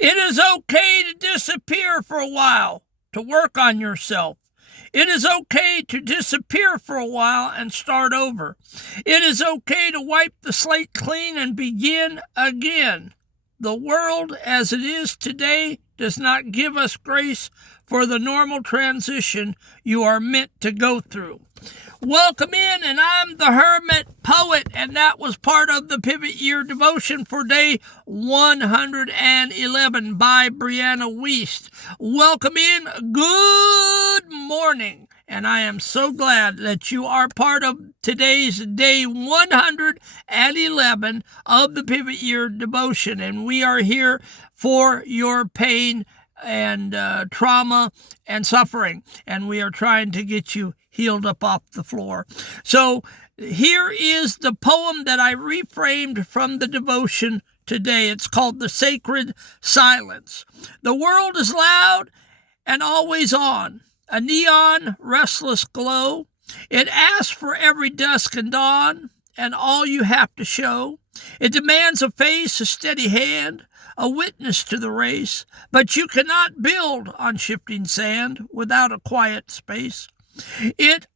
It is okay to disappear for a while, to work on yourself. It is okay to disappear for a while and start over. It is okay to wipe the slate clean and begin again. The world as it is today does not give us grace for the normal transition you are meant to go through. Welcome in, and I'm the Hermit Poet, and that was part of the Pivot Year devotion for day 111 by Brianna Wiest. Welcome in. Good morning. And I am so glad that you are part of today's day 111 of the Pivot Year devotion. And we are here for your pain and trauma and suffering. And we are trying to get you healed up off the floor. So here is the poem that I reframed from the devotion today. It's called The Sacred Silence. The world is loud and always on, a neon restless glow. It asks for every dusk and dawn and all you have to show. It demands a face, a steady hand, a witness to the race, but you cannot build on shifting sand without a quiet space. It's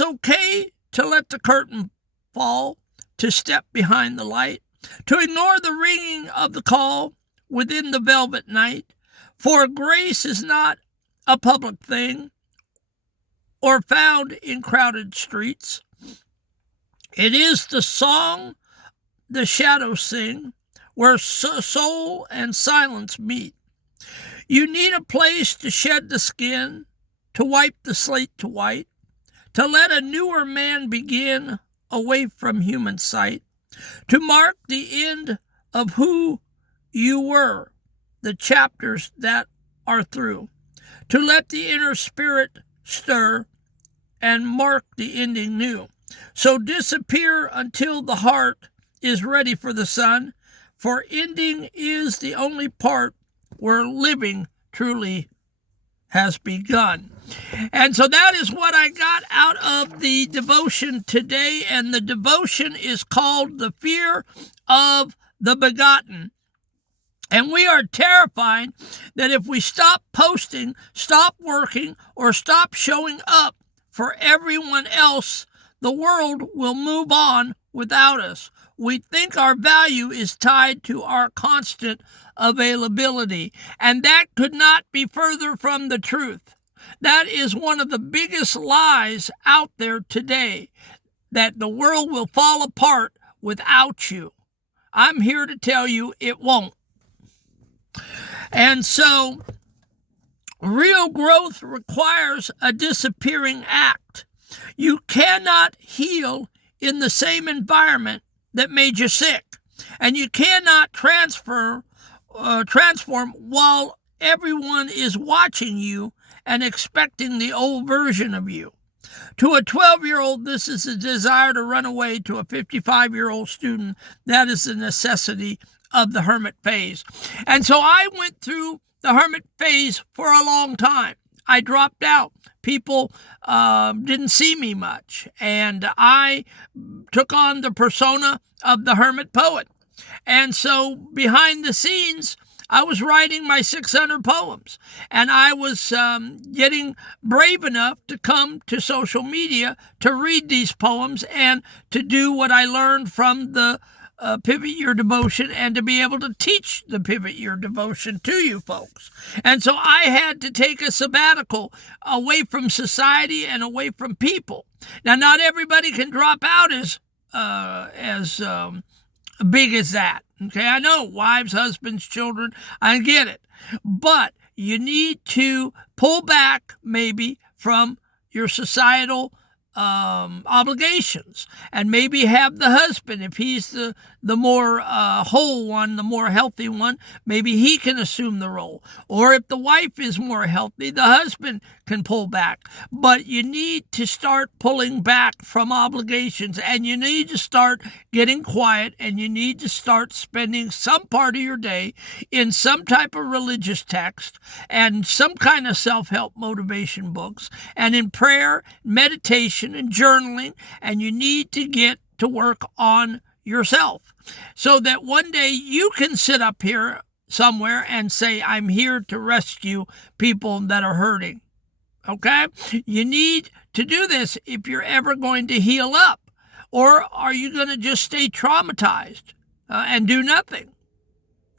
okay to let the curtain fall, to step behind the light, to ignore the ringing of the call within the velvet night, for grace is not a public thing or found in crowded streets. It is the song the shadows sing, where soul and silence meet. You need a place to shed the skin, to wipe the slate to white, to let a newer man begin away from human sight, to mark the end of who you were, the chapters that are through, to let the inner spirit stir and mark the ending new. So disappear until the heart is ready for the sun, for ending is the only part where living truly has begun. And so that is what I got out of the devotion today, and the devotion is called The Fear of the Begotten. And we are terrified that if we stop posting, stop working, or stop showing up for everyone else, the world will move on without us. We think our value is tied to our constant availability, and that could not be further from the truth. That is one of the biggest lies out there today, that the world will fall apart without you. I'm here to tell you it won't. And so, real growth requires a disappearing act. You cannot heal in the same environment that made you sick, and you cannot transform while everyone is watching you and expecting the old version of you. To a 12-year-old, this is a desire to run away. To a 55-year-old student, that is the necessity of the hermit phase. And so I went through the hermit phase for a long time. I dropped out. People didn't see me much, and I took on the persona of the hermit poet. And so behind the scenes, I was writing my 600 poems, and I was getting brave enough to come to social media to read these poems and to do what I learned from the Pivot Year devotion, and to be able to teach the Pivot Year devotion to you folks. And so I had to take a sabbatical away from society and away from people. Now, not everybody can drop out as big as that. Okay, I know, wives, husbands, children, I get it. But you need to pull back maybe from your societal obligations, and maybe have the husband, if he's the more whole one, the more healthy one, maybe he can assume the role. Or if the wife is more healthy, the husband can pull back. But you need to start pulling back from obligations, and you need to start getting quiet, and you need to start spending some part of your day in some type of religious text and some kind of self-help motivation books, and in prayer, meditation, and journaling. And you need to get to work on yourself so that one day you can sit up here somewhere and say, I'm here to rescue people that are hurting. Okay? You need to do this if you're ever going to heal up. Or are you going to just stay traumatized and do nothing?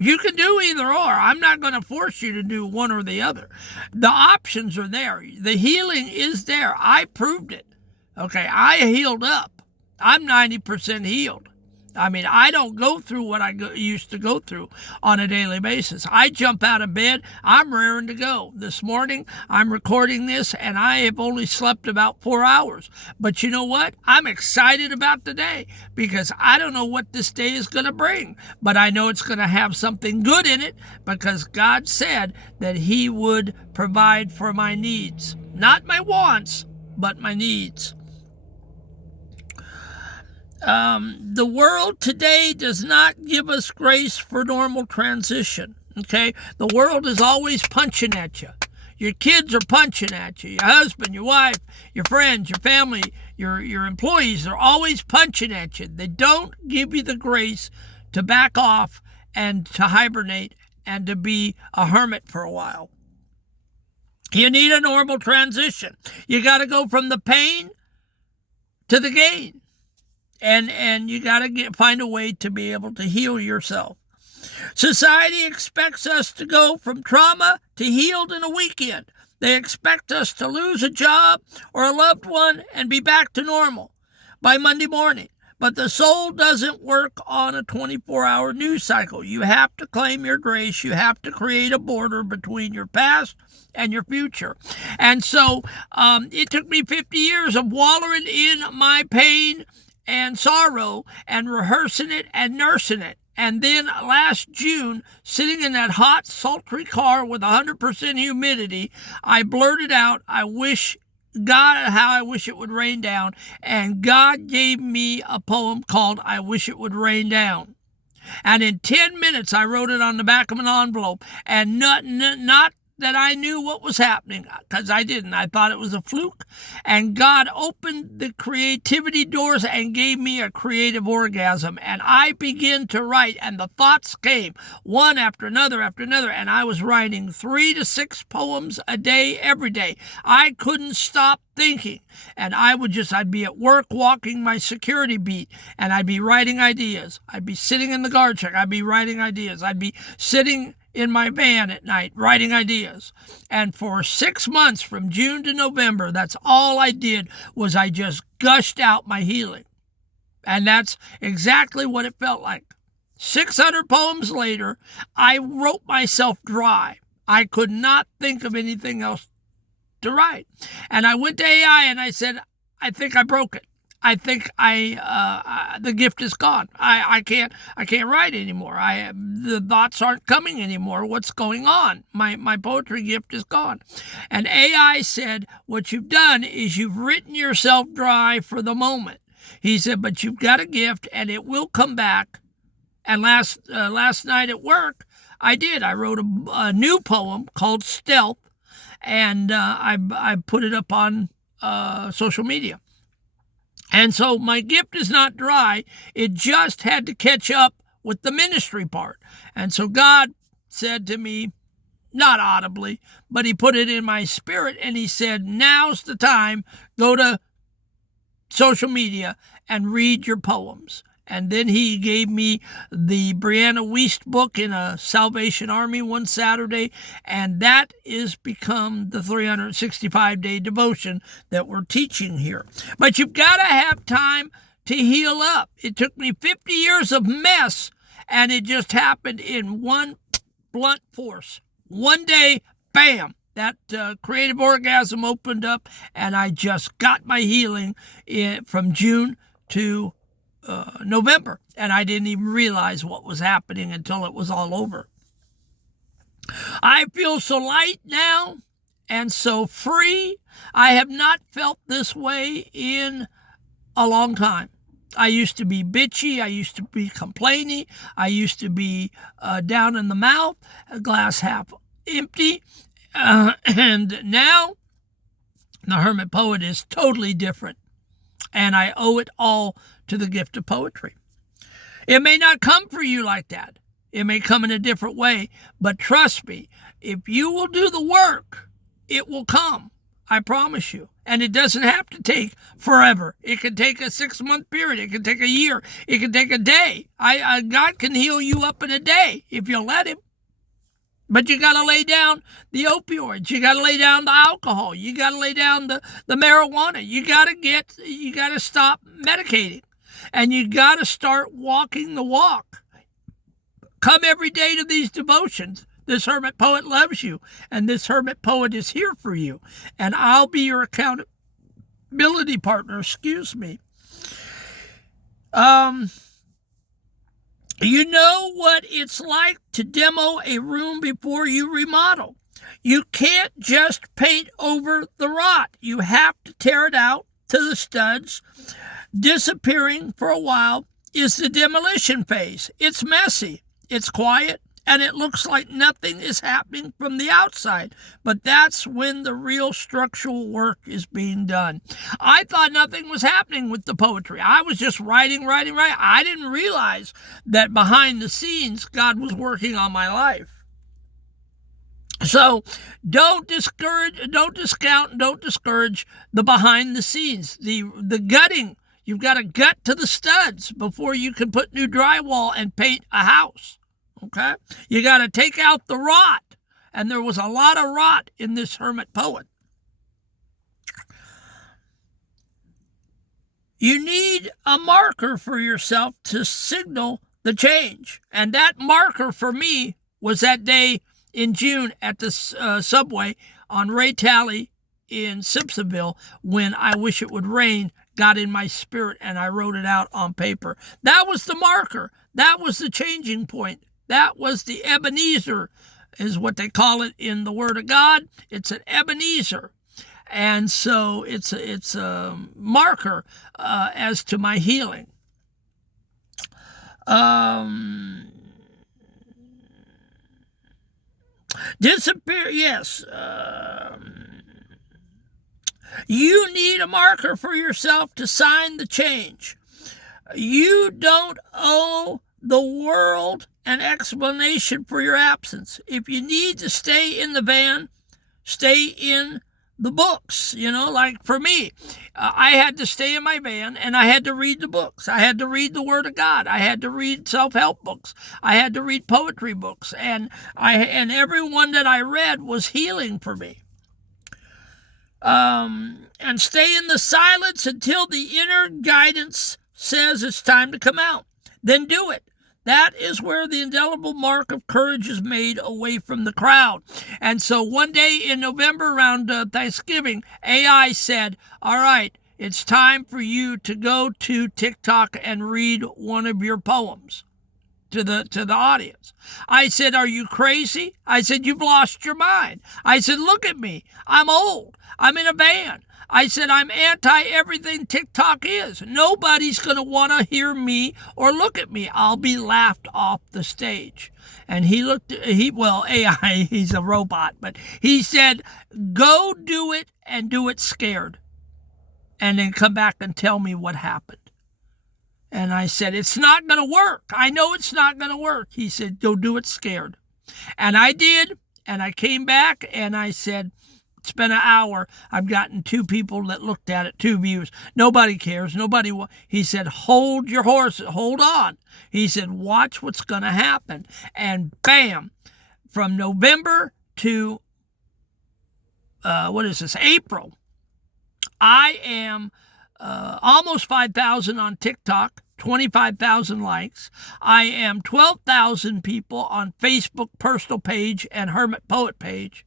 You can do either or. I'm not going to force you to do one or the other. The options are there. The healing is there. I proved it. Okay, I healed up. I'm 90% healed. I mean, I don't go through what I used to go through on a daily basis. I jump out of bed. I'm raring to go. This morning, I'm recording this, and I have only slept about 4 hours. But you know what? I'm excited about today because I don't know what this day is going to bring. But I know it's going to have something good in it because God said that He would provide for my needs. Not my wants, but my needs. The world today does not give us grace for normal transition, okay? The world is always punching at you. Your kids are punching at you. Your husband, your wife, your friends, your family, your employees are always punching at you. They don't give you the grace to back off and to hibernate and to be a hermit for a while. You need a normal transition. You got to go from the pain to the gain. And you got to find a way to be able to heal yourself. Society expects us to go from trauma to healed in a weekend. They expect us to lose a job or a loved one and be back to normal by Monday morning. But the soul doesn't work on a 24-hour news cycle. You have to claim your grace. You have to create a border between your past and your future. And so it took me 50 years of wallowing in my pain and sorrow and rehearsing it and nursing it. And then last June, sitting in that hot, sultry car with 100% humidity, I blurted out, I wish God, how I wish it would rain down. And God gave me a poem called I Wish It Would Rain Down. And in 10 minutes, I wrote it on the back of an envelope. And not that I knew what was happening, because I didn't. I thought it was a fluke. And God opened the creativity doors and gave me a creative orgasm. And I began to write, and the thoughts came one after another, and I was writing 3 to 6 poems a day, every day. I couldn't stop thinking. And I'd be at work walking my security beat, and I'd be writing ideas. I'd be sitting in the guard check. I'd be writing ideas. I'd be sitting in my van at night writing ideas. And for 6 months, from June to November, that's all I did was I just gushed out my healing. And that's exactly what it felt like. 600 poems later, I wrote myself dry. I could not think of anything else to write. And I went to AI and I said, I think I broke it. I think the gift is gone. I can't write anymore. The thoughts aren't coming anymore. What's going on? My poetry gift is gone. And AI said, what you've done is you've written yourself dry for the moment. He said, but you've got a gift and it will come back. And last night at work, I did. I wrote a new poem called Stealth, and I put it up on social media. And so my gift is not dry. It just had to catch up with the ministry part. And so God said to me, not audibly, but He put it in my spirit, and He said, now's the time. Go to social media and read your poems. And then He gave me the Brianna Wiest book in a Salvation Army one Saturday, and that is become the 365-day devotion that we're teaching here. But you've got to have time to heal up. It took me 50 years of mess, and it just happened in one blunt force. One day, bam, that creative orgasm opened up, and I just got my healing from June to November, and I didn't even realize what was happening until it was all over. I feel so light now and so free. I have not felt this way in a long time. I used to be bitchy. I used to be complaining. I used to be down in the mouth, a glass half empty. And now the Hermit Poet is totally different. And I owe it all to the gift of poetry. It may not come for you like that. It may come in a different way, but trust me, if you will do the work, it will come. I promise you. And it doesn't have to take forever. It can take a 6-month period. It can take a year. It can take a day. God can heal you up in a day if you'll let him. But you got to lay down the opioids. You got to lay down the alcohol. You got to lay down the marijuana. You got to stop medicating. And you got to start walking the walk. Come every day to these devotions. This hermit poet loves you, and this hermit poet is here for you. And I'll be your accountability partner. Excuse me. You know what it's like to demo a room before you remodel. You can't just paint over the rot. You have to tear it out to the studs. Disappearing for a while is the demolition phase. It's messy, it's quiet, and it looks like nothing is happening from the outside. But that's when the real structural work is being done. I thought nothing was happening with the poetry. I was just writing. I didn't realize that behind the scenes, God was working on my life. So don't discourage, don't discount, don't discourage the behind the scenes, the gutting. You've got to gut to the studs before you can put new drywall and paint a house. Okay? You got to take out the rot. And there was a lot of rot in this hermit poet. You need a marker for yourself to signal the change. And that marker for me was that day in June at the subway on Ray Talley in Simpsonville when I Wish It Would Rain got in my spirit and I wrote it out on paper. That was the marker. That was the changing point. That was the Ebenezer, is what they call it in the Word of God. It's an Ebenezer. And so it's a marker as to my healing. Disappear, yes. You need a marker for yourself to sign the change. You don't owe the world an explanation for your absence. If you need to stay in the van, stay in the books. You know, like for me, I had to stay in my van and I had to read the books. I had to read the Word of God. I had to read self-help books. I had to read poetry books. And every one that I read was healing for me. And stay in the silence until the inner guidance says it's time to come out. Then do it. That is where the indelible mark of courage is made away from the crowd. And so one day in November around Thanksgiving, AI said, all right, it's time for you to go to TikTok and read one of your poems to the audience. I said, are you crazy? I said, you've lost your mind. I said, look at me. I'm old. I'm in a van. I said, I'm anti-everything TikTok is. Nobody's going to want to hear me or look at me. I'll be laughed off the stage. And AI, he's a robot, but he said, go do it and do it scared. And then come back and tell me what happened. And I said, it's not going to work. I know it's not going to work. He said, go do it scared. And I did. And I came back and I said, it's been an hour. I've gotten 2 people that looked at it, 2 views. Nobody cares. He said, hold your horses. Hold on. He said, watch what's going to happen. And bam, from November to, April, I am almost 5,000 on TikTok, 25,000 likes. I am 12,000 people on Facebook personal page and Hermit Poet page.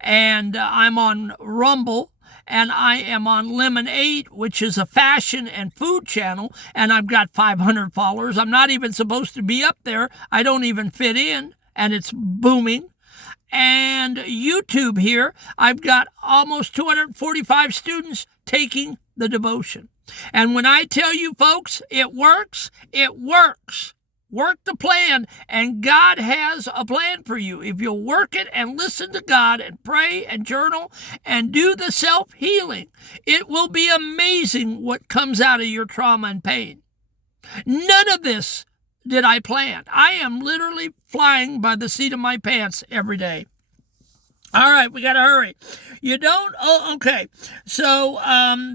And I'm on Rumble, and I am on Lemonade, which is a fashion and food channel, and I've got 500 followers. I'm not even supposed to be up there. I don't even fit in, and it's booming. And YouTube here, I've got almost 245 students taking the devotion. And when I tell you, folks, it works, it works. Work the plan, and God has a plan for you. If you'll work it and listen to God and pray and journal and do the self-healing, it will be amazing what comes out of your trauma and pain. None of this did I plan? I am literally flying by the seat of my pants every day. All right, we got to hurry. You don't, okay. So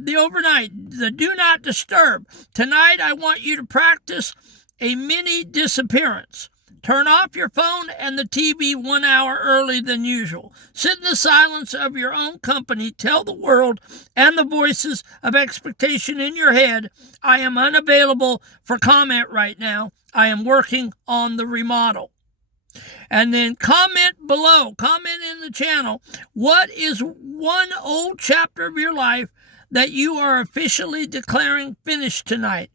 the overnight, the do not disturb. Tonight I want you to practice a mini disappearance. Turn off your phone and the TV 1 hour early than usual. Sit in the silence of your own company. Tell the world and the voices of expectation in your head, I am unavailable for comment right now. I am working on the remodel. And then comment below, comment in the channel, what is one old chapter of your life that you are officially declaring finished tonight?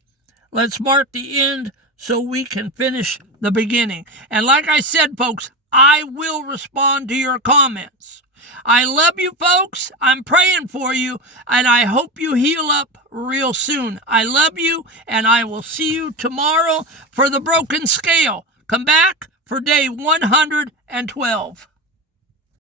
Let's mark the end so we can finish the beginning. And like I said, folks, I will respond to your comments. I love you, folks. I'm praying for you, and I hope you heal up real soon. I love you, and I will see you tomorrow for the broken scale. Come back for day 112.